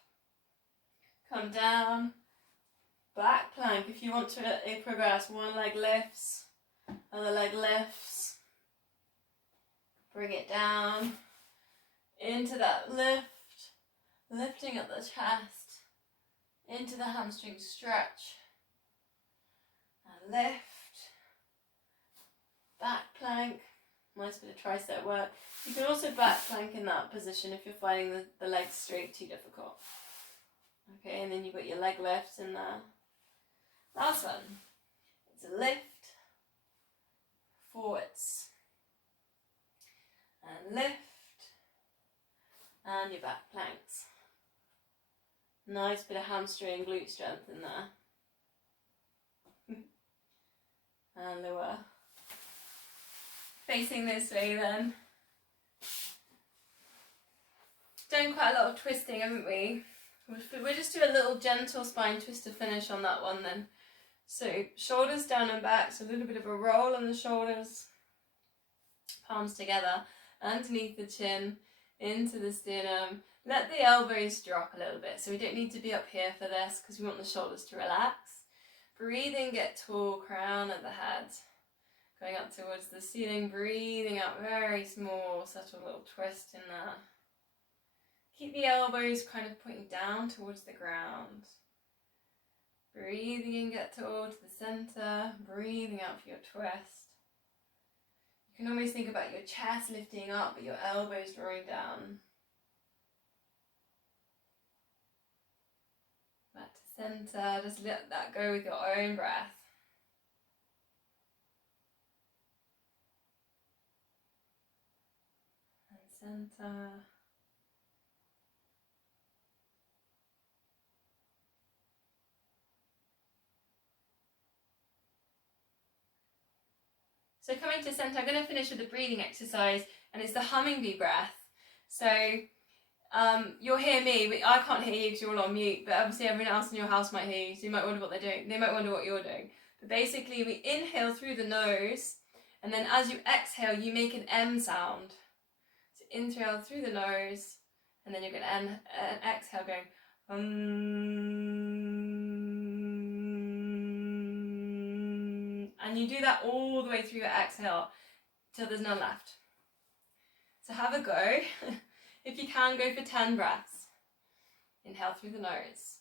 come down, back plank. If you want to progress, one leg lifts, other leg lifts. Bring it down, into that lift, lifting up the chest, into the hamstring stretch. And lift, back plank. Nice bit of tricep work. You can also back plank in that position if you're finding the legs straight too difficult. Okay, and then you've got your leg lifts in there. Last one. It's a lift, forwards. And lift. And your back planks. Nice bit of hamstring glute strength in there. And lower. Facing this way then. Done quite a lot of twisting, haven't we? We'll just do a little gentle spine twist to finish on that one then. So shoulders down and back, so a little bit of a roll on the shoulders. Palms together, underneath the chin, into the sternum. Let the elbows drop a little bit, so we don't need to be up here for this because we want the shoulders to relax. Breathe in, get tall, crown at the head. Going up towards the ceiling, breathing out, very small, subtle little twist in there. Keep the elbows kind of pointing down towards the ground. Breathing in, get tall to the centre, breathing out for your twist. You can almost think about your chest lifting up, but your elbows drawing down. Back to centre, just let that go with your own breath. And centre. So coming to centre, I'm going to finish with a breathing exercise, and it's the hummingbee breath. So you'll hear me, but I can't hear you because you're all on mute, but obviously everyone else in your house might hear you, so you might wonder what they're doing. They might wonder what you're doing. But basically we inhale through the nose, and then as you exhale, you make an M sound. So inhale through the nose, and then you're going to exhale going, and you do that all the way through your exhale till there's none left. So have a go. If you can, go for 10 breaths. Inhale through the nose.